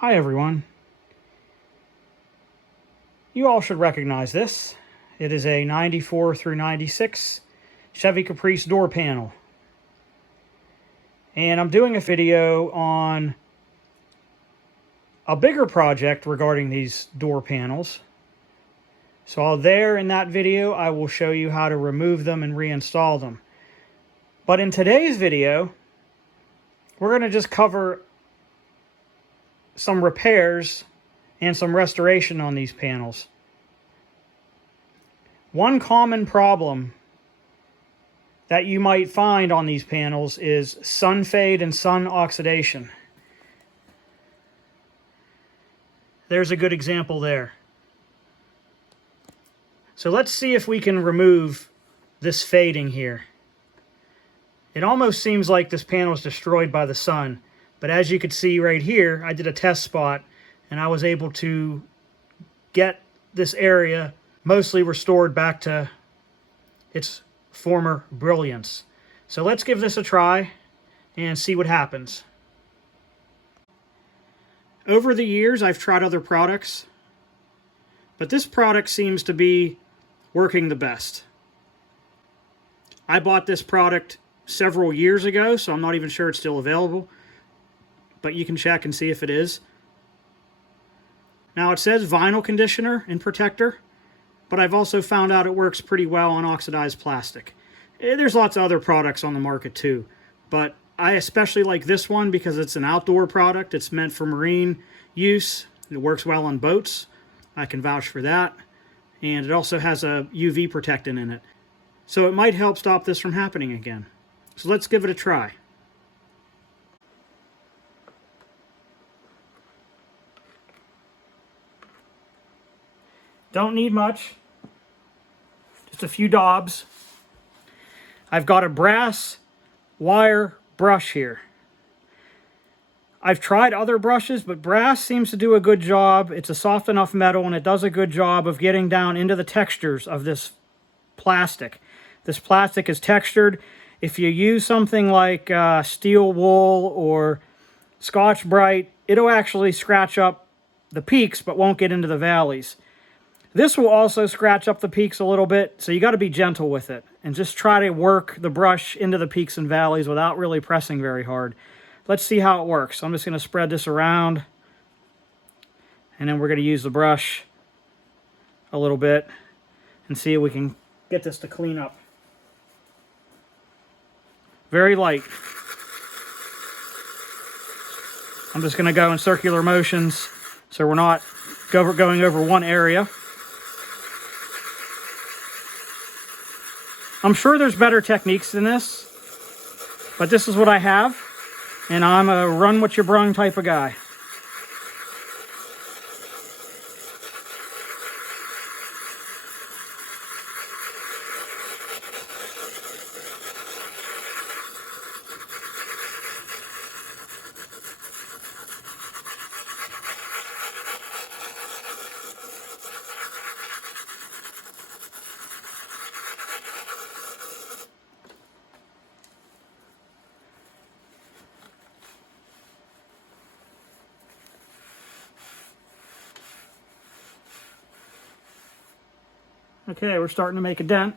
Hi everyone. You all should recognize this. It is a 94 through 96 Chevy Caprice door panel. And I'm doing a video on a bigger project regarding these door panels. So there in that video, I will show you how to remove them and reinstall them. But in today's video, we're going to just cover some repairs and some restoration on these panels. One common problem that you might find on these panels is sun fade and sun oxidation. There's a good example there. So let's see if we can remove this fading here. It almost seems like this panel is destroyed by the sun, but as you can see right here, I did a test spot and I was able to get this area mostly restored back to its former brilliance. So let's give this a try and see what happens. Over the years, I've tried other products, but this product seems to be working the best. I bought this product several years ago, so I'm not even sure it's still available, but you can check and see if it is. Now it says vinyl conditioner and protector, but I've also found out it works pretty well on oxidized plastic. There's lots of other products on the market too, but I especially like this one because it's an outdoor product. It's meant for marine use. It works well on boats. I can vouch for that. And it also has a UV protectant in it. So it might help stop this from happening again. So let's give it a try. Don't need much. Just a few daubs. I've got a brass wire brush here. I've tried other brushes, but brass seems to do a good job. It's a soft enough metal and it does a good job of getting down into the textures of this plastic. This plastic is textured. If you use something like steel wool or Scotch-Brite, it'll actually scratch up the peaks but won't get into the valleys. This will also scratch up the peaks a little bit, so you got to be gentle with it and just try to work the brush into the peaks and valleys without really pressing very hard. Let's see how it works. I'm just going to spread this around, and then we're going to use the brush a little bit and see if we can get this to clean up. Very light. I'm just going to go in circular motions so we're not going over one area. I'm sure there's better techniques than this, but this is what I have, and I'm a run what you brung type of guy. Okay, we're starting to make a dent.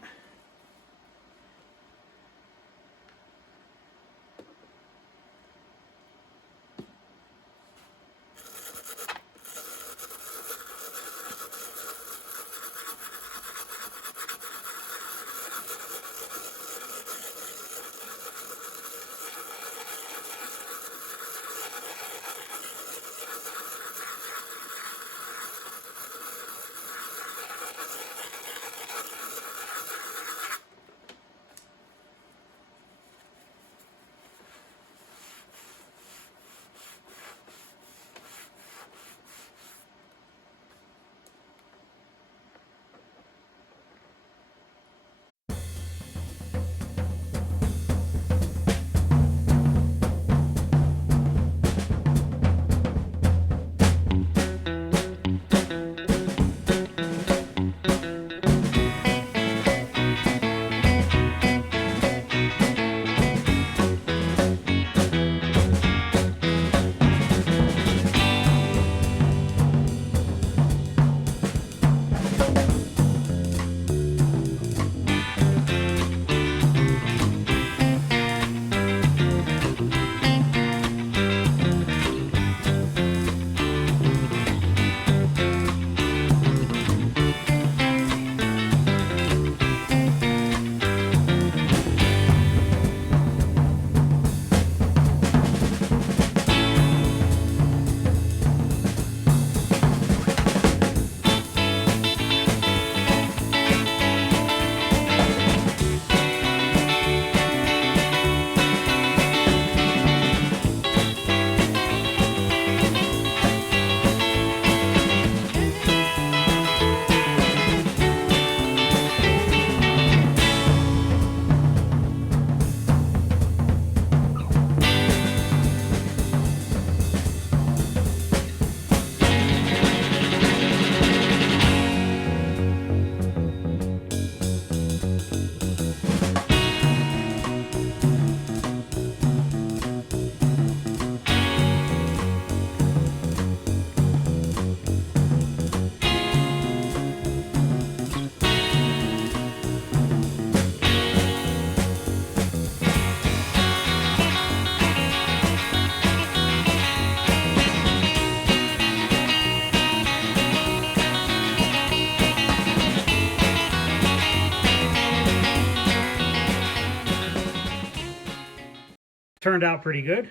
turned out pretty good.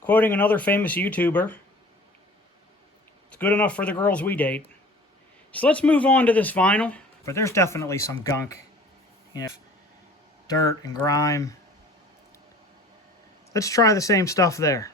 Quoting another famous YouTuber, it's good enough for the girls we date. So let's move on to this vinyl. But there's definitely some gunk, you know, dirt and grime. Let's try the same stuff there.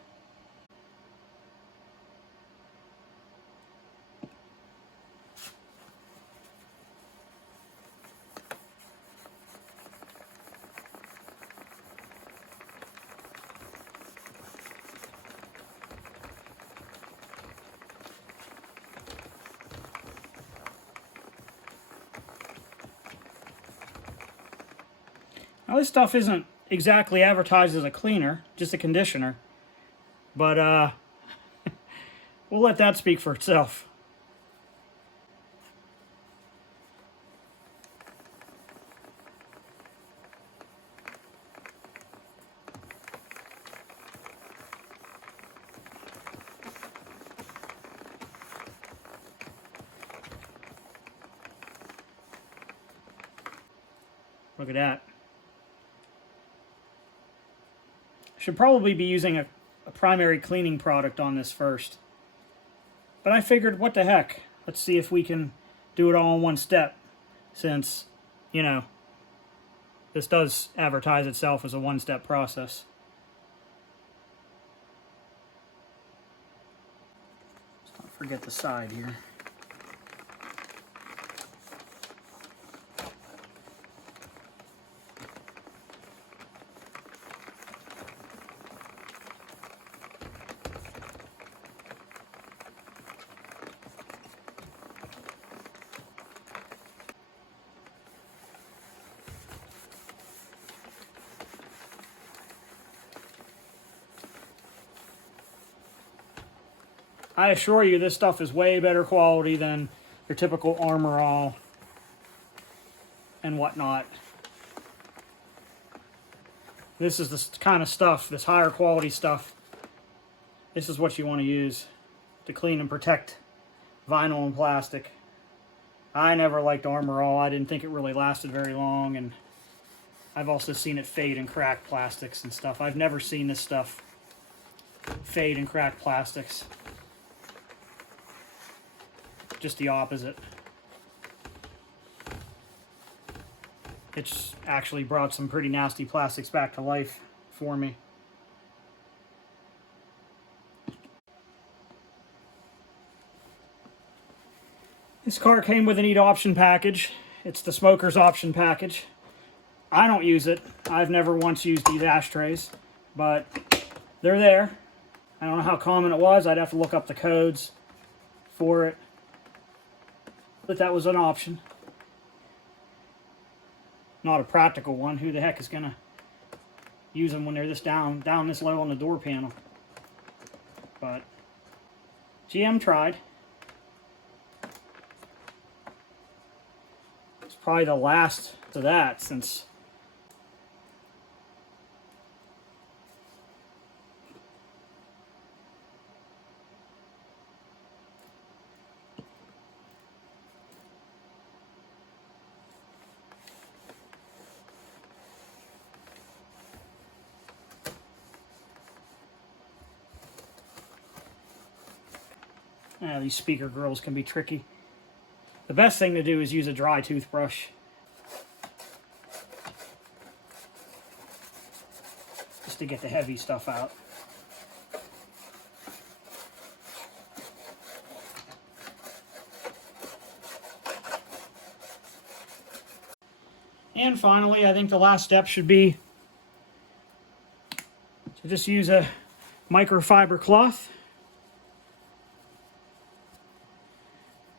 Now this stuff isn't exactly advertised as a cleaner, just a conditioner. But we'll let that speak for itself. Look at that. Should probably be using a primary cleaning product on this first. But I figured, what the heck? Let's see if we can do it all in one step. Since, you know, this does advertise itself as a one-step process. Let's not forget the side here. I assure you this stuff is way better quality than your typical Armor All and whatnot. This is the kind of stuff, this higher quality stuff, this is what you want to use to clean and protect vinyl and plastic. I never liked Armor All. I didn't think it really lasted very long, and I've also seen it fade and crack plastics and stuff. I've never seen this stuff fade and crack plastics. Just the opposite. It's actually brought some pretty nasty plastics back to life for me. This car came with a neat option package. It's the smoker's option package. I don't use it. I've never once used these ashtrays, but they're there. I don't know how common it was. I'd have to look up the codes for it. But that was an option. Not a practical one. Who the heck is gonna use them when they're this down this low on the door panel? But GM tried. It's probably the last to that since these speaker grills can be tricky. The best thing to do is use a dry toothbrush. Just to get the heavy stuff out. And finally, I think the last step should be to just use a microfiber cloth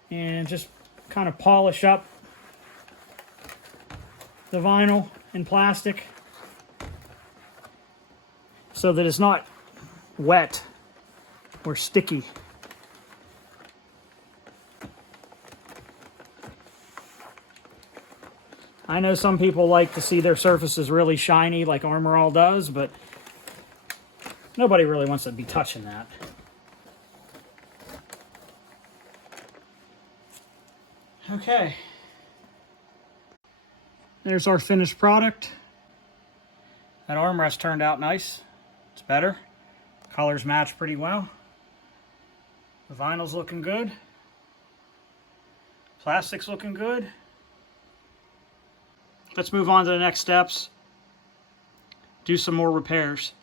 and just kind of polish up the vinyl and plastic so that it's not wet or sticky. I know some people like to see their surfaces really shiny like Armor All does, but nobody really wants to be touching that. Okay. There's our finished product. That armrest turned out nice. It's better. Colors match pretty well. The vinyl's looking good. Plastic's looking good. Let's move on to the next steps. Do some more repairs.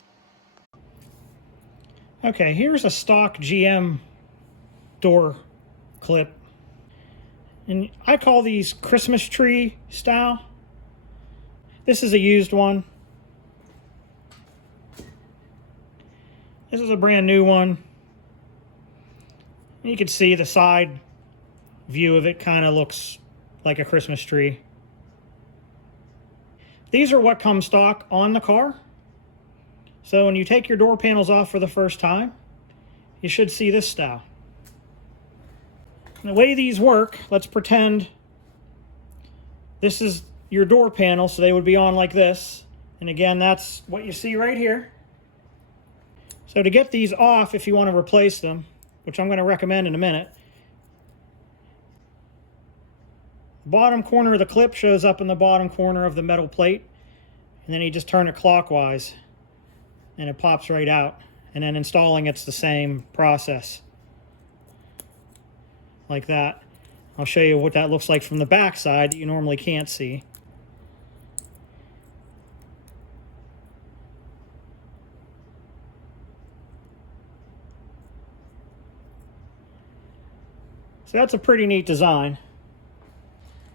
Okay, here's a stock GM door clip. And I call these Christmas tree style. This is a used one. This is a brand new one. You can see the side view of it kind of looks like a Christmas tree. These are what come stock on the car. So when you take your door panels off for the first time, you should see this style. And the way these work, let's pretend this is your door panel, so they would be on like this. And again, that's what you see right here. So to get these off, if you want to replace them, which I'm going to recommend in a minute, the bottom corner of the clip shows up in the bottom corner of the metal plate, and then you just turn it clockwise and it pops right out. And then installing it's the same process, like that. I'll show you what that looks like from the back side that you normally can't see. So that's a pretty neat design.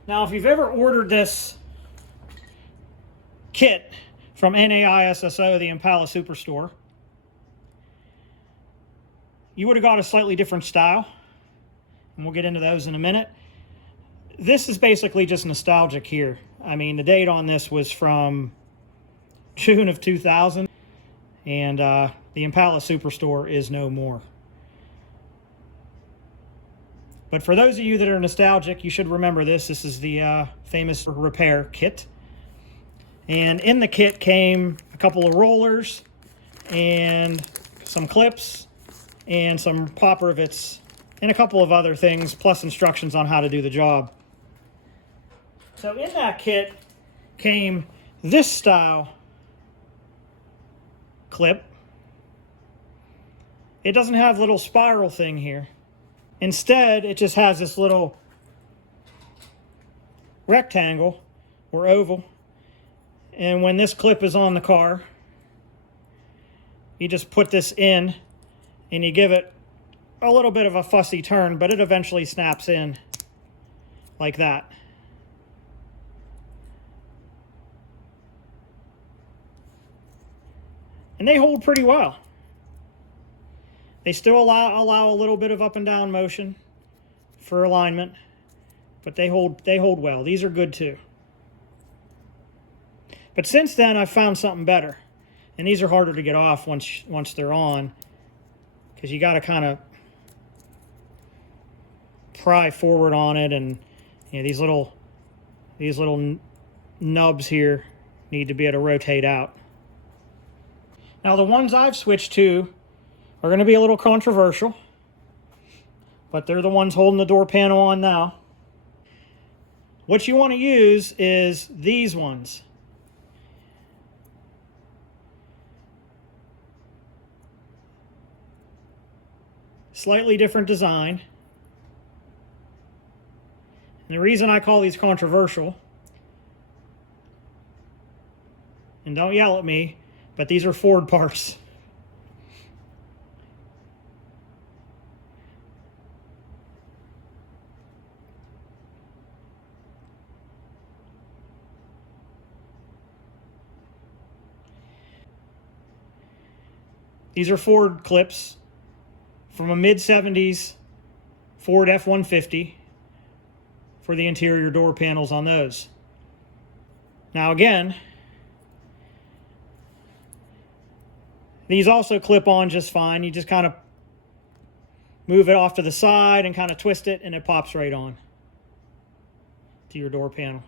Now, if you've ever ordered this kit from NAISSO, the Impala Superstore, you would have got a slightly different style, and we'll get into those in a minute. This is basically just nostalgic here. I mean, the date on this was from June of 2000, and the Impala Superstore is no more. But for those of you that are nostalgic, you should remember this. This is the famous repair kit. And in the kit came a couple of rollers and some clips and some pop rivets and a couple of other things, plus instructions on how to do the job. So in that kit came this style clip. It doesn't have a little spiral thing here. Instead, it just has this little rectangle or oval. And when this clip is on the car, you just put this in and you give it a little bit of a fussy turn, but it eventually snaps in like that. And they hold pretty well. They still allow a little bit of up and down motion for alignment, but they hold well. These are good too. But since then, I've found something better, and these are harder to get off once they're on, because you got to kind of pry forward on it, and you know, these little nubs here need to be able to rotate out. Now the ones I've switched to are going to be a little controversial, but they're the ones holding the door panel on now. What you want to use is these ones. Slightly different design. And the reason I call these controversial, and don't yell at me, but these are Ford parts. These are Ford clips from a mid-70s Ford F-150 for the interior door panels on those. Now again, these also clip on just fine. You just kind of move it off to the side and kind of twist it, and it pops right on to your door panel.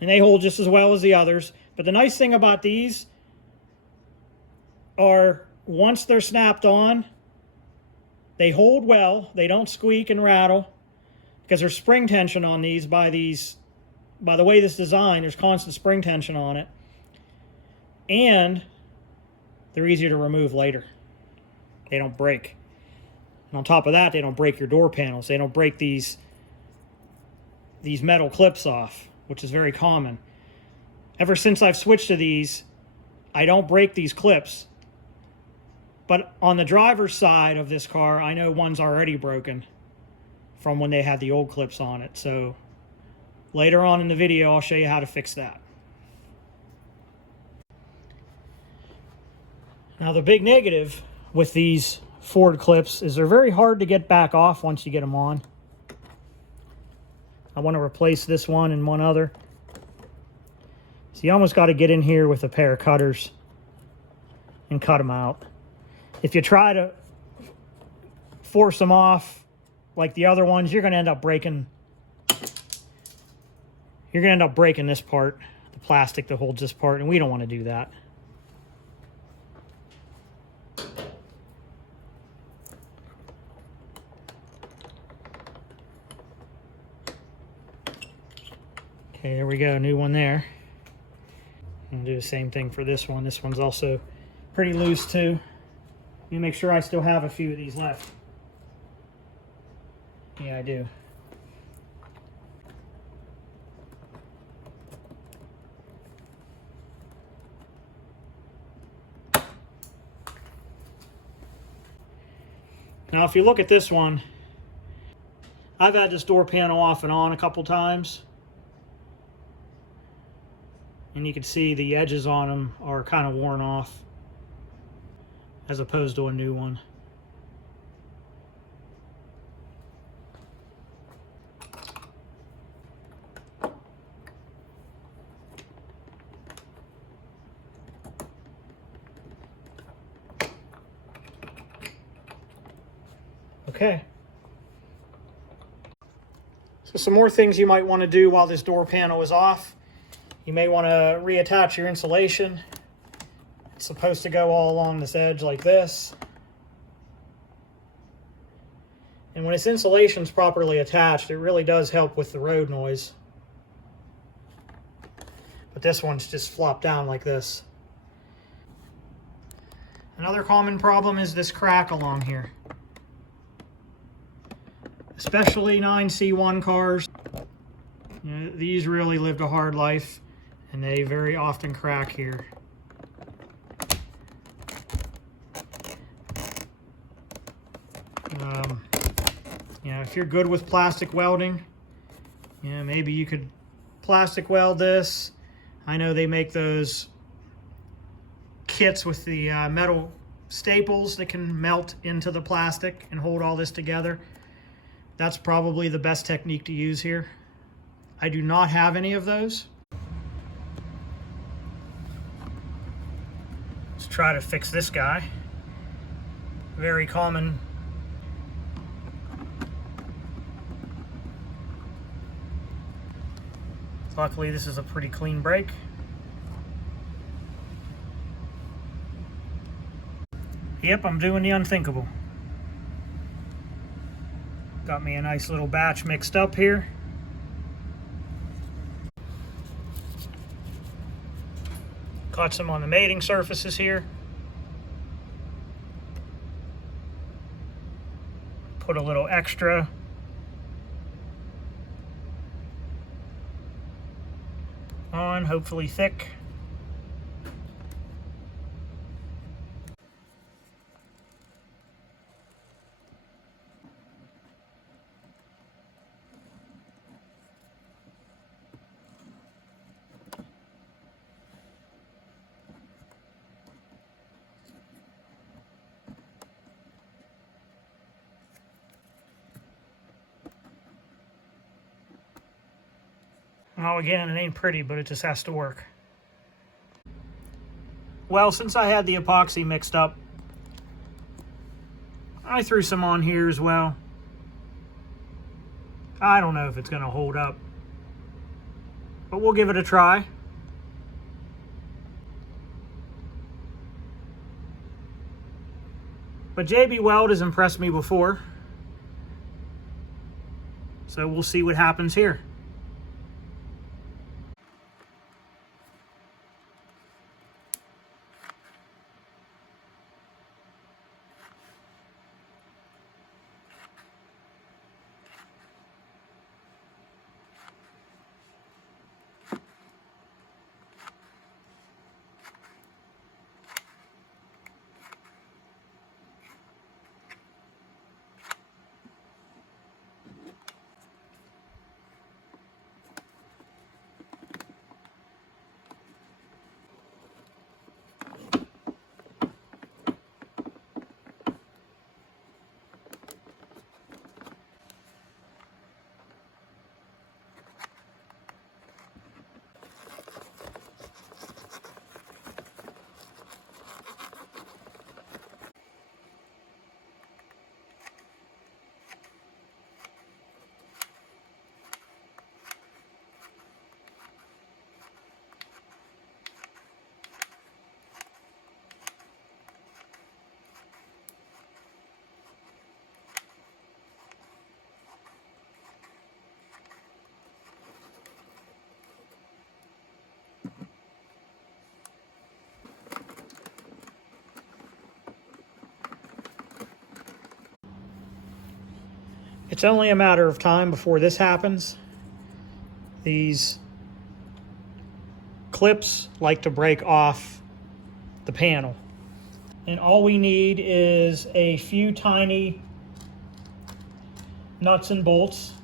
And they hold just as well as the others. But the nice thing about these are once they're snapped on, they hold well. They don't squeak and rattle because there's spring tension on these by these by the way this is designed, there's constant spring tension on it, and they're easier to remove later. They don't break. And on top of that, they don't break your door panels. They don't break these metal clips off, which is very common. Ever since I've switched to these, I don't break these clips. But on the driver's side of this car, I know one's already broken from when they had the old clips on it. So later on in the video, I'll show you how to fix that. Now, the big negative with these Ford clips is they're very hard to get back off once you get them on. I want to replace this one and one other. So you almost got to get in here with a pair of cutters and cut them out. If you try to force them off like the other ones, you're going to end up breaking this part, the plastic that holds this part, and we don't want to do that. Okay, there we go, new one there. And do the same thing for this one. This one's also pretty loose too. Let me make sure I still have a few of these left. Yeah, I do. Now, if you look at this one, I've had this door panel off and on a couple times. And you can see the edges on them are kind of worn off as opposed to a new one. Okay. So some more things you might want to do while this door panel is off. You may want to reattach your insulation. It's supposed to go all along this edge like this. And when its insulation's properly attached, it really does help with the road noise. But this one's just flopped down like this. Another common problem is this crack along here. Especially 9C1 cars. You know, these really lived a hard life, and they very often crack here. You know, if you're good with plastic welding, you know, maybe you could plastic weld this. I know they make those kits with the metal staples that can melt into the plastic and hold all this together. That's probably the best technique to use here. I do not have any of those. Let's try to fix this guy. Very common. Luckily, this is a pretty clean brake. Yep, I'm doing the unthinkable. Got me a nice little batch mixed up here. Caught some on the mating surfaces here. Put a little extra on, hopefully thick. Well, again, it ain't pretty, but it just has to work. Well, since I had the epoxy mixed up, I threw some on here as well. I don't know if it's going to hold up, but we'll give it a try. But JB Weld has impressed me before, so we'll see what happens here. It's only a matter of time before this happens. These clips like to break off the panel. And all we need is a few tiny nuts and bolts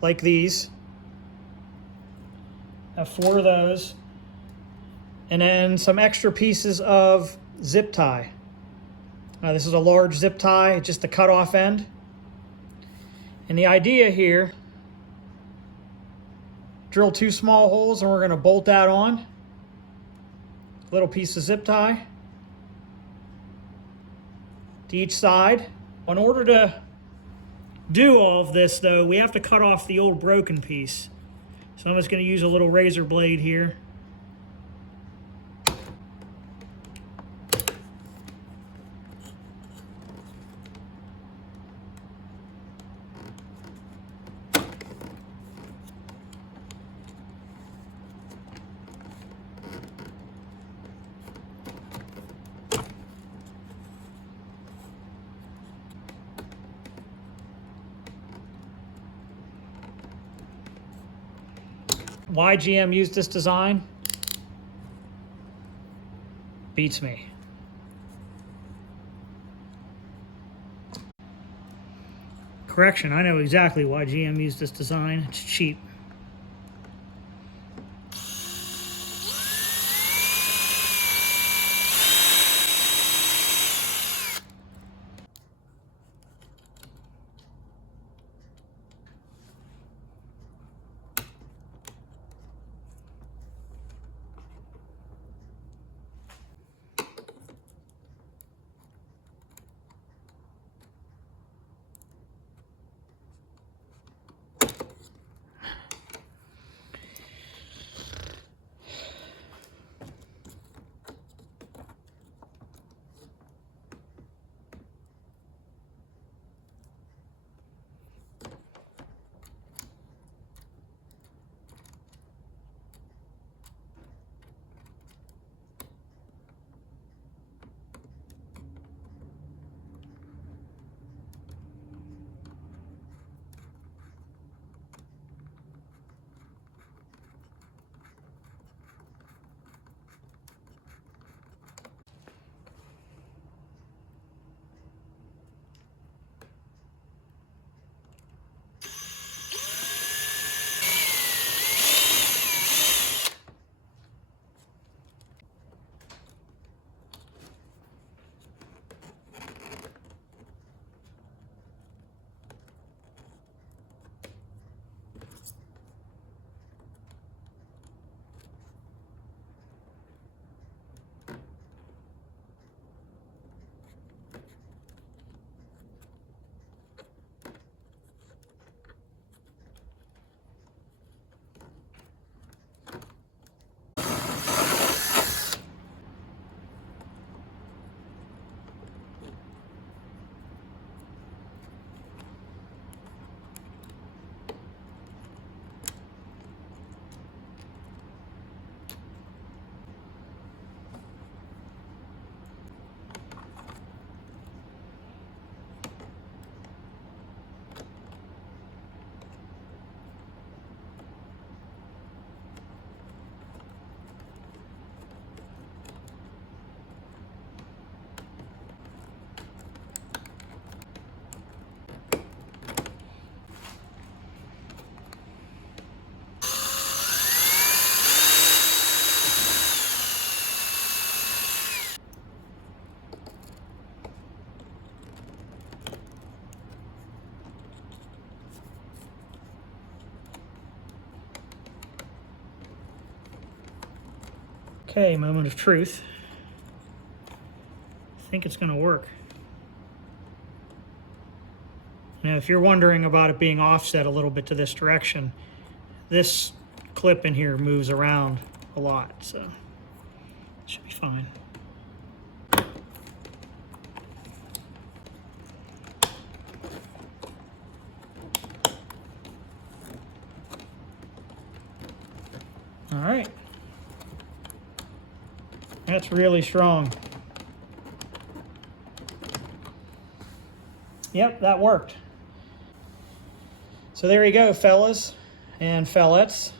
like these. I have 4 of those. And then some extra pieces of zip tie. This is a large zip tie, just the cutoff end. And the idea here, drill 2 small holes and we're going to bolt that on. Little piece of zip tie to each side. In order to do all of this though, we have to cut off the old broken piece. So I'm just going to use a little razor blade here. Why GM used this design? Beats me. Correction, I know exactly why GM used this design. It's cheap. Okay, moment of truth. I think it's going to work. Now, if you're wondering about it being offset a little bit to this direction, this clip in here moves around a lot, so it should be fine. All right. That's really strong. Yep, that worked. So there you go, fellas and fellettes.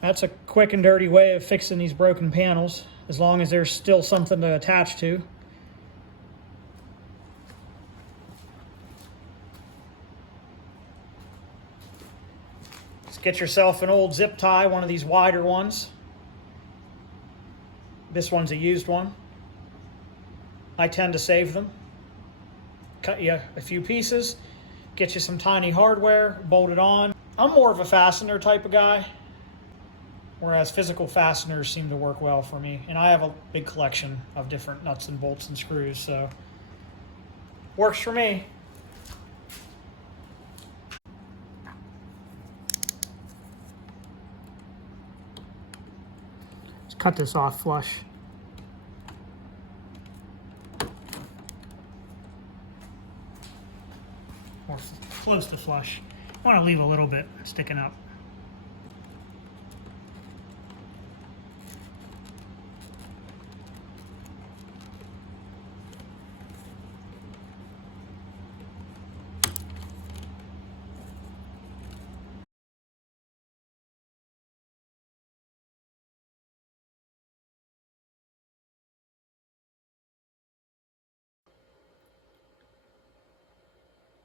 That's a quick and dirty way of fixing these broken panels, as long as there's still something to attach to. Just get yourself an old zip tie, one of these wider ones. This one's a used one. I tend to save them. Cut you a few pieces, get you some tiny hardware, bolt it on. I'm more of a fastener type of guy, whereas physical fasteners seem to work well for me. And I have a big collection of different nuts and bolts and screws, so works for me. Let's cut this off flush. Or close to flush. I want to leave a little bit sticking up.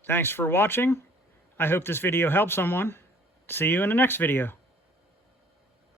Thanks for watching. I hope this video helped someone. See you in the next video.